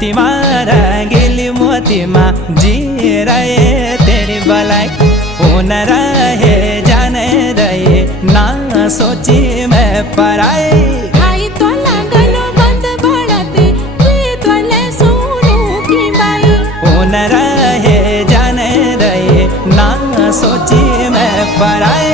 मोतीमा रंगीली मोतीमा जी रहे तेरी भलाई होन रहे जाने रहे ना सोची मैं पराई आई तो लागलो बंद बढ़ते तोले सुनू की बाई होन रहे जाने रहे ना सोची मैं पराई।